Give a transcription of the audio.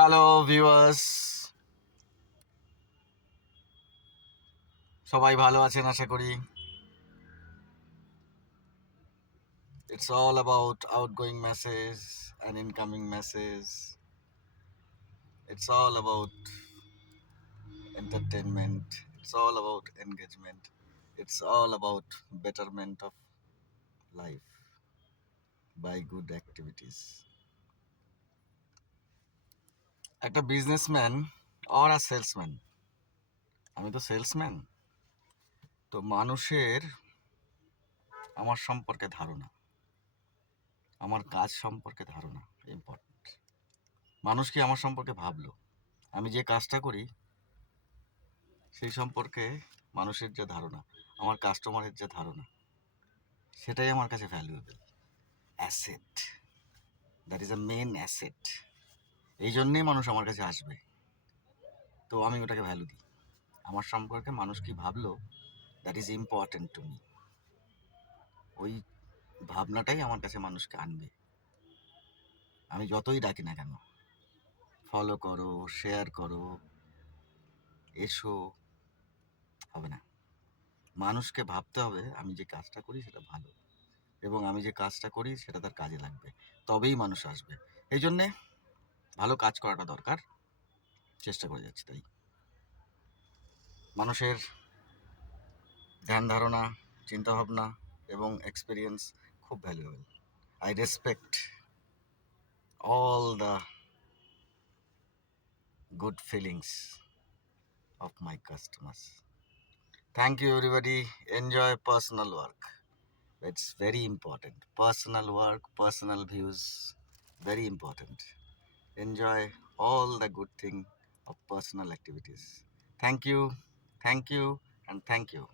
Hello viewers, সবাই ভালো আছেন আশা করি। It's all about outgoing message and incoming message. It's all about entertainment. It's all about engagement. It's all about betterment of life bye good activities. একটা businessman or a salesman, আমি তো salesman, তো মানুষের আমার সম্পর্কে ধারণা, আমার কাজ সম্পর্কে ধারণা ইম্পর্টেন্ট। মানুষ কি আমার সম্পর্কে ভাবলো, আমি যে কাজটা করি সেই সম্পর্কে মানুষের যে ধারণা, আমার কাস্টমারের যে ধারণা, সেটাই আমার কাছে valuable asset. That is a main asset. এই জন্যেই মানুষ আমার কাছে আসবে, তো আমি ওটাকে ভ্যালু দিই। আমার সম্পর্কে মানুষ কি ভাবলো, that is important to me. ওই ভাবনাটাই আমার কাছে মানুষকে আনবে। আমি যতই ডাকি না কেন, ফলো করো, শেয়ার করো, এসো, হবে না। মানুষকে ভাবতে হবে আমি যে কাজটা করি সেটা ভালো, এবং আমি যে কাজটা করি সেটা তার কাজে লাগবে, তবেই মানুষ আসবে। এই জন্যে ভালো কাজ করাটা দরকার, চেষ্টা করে যাচ্ছি। তাই মানুষের ধ্যান ধারণা, চিন্তাভাবনা এবং এক্সপিরিয়েন্স খুব valuable. I respect all the good feelings of my customers. Thank you everybody. Enjoy personal work. It's very important. Personal work, personal views, very important. Enjoy all the good thing of personal activities. Thank you, and thank you.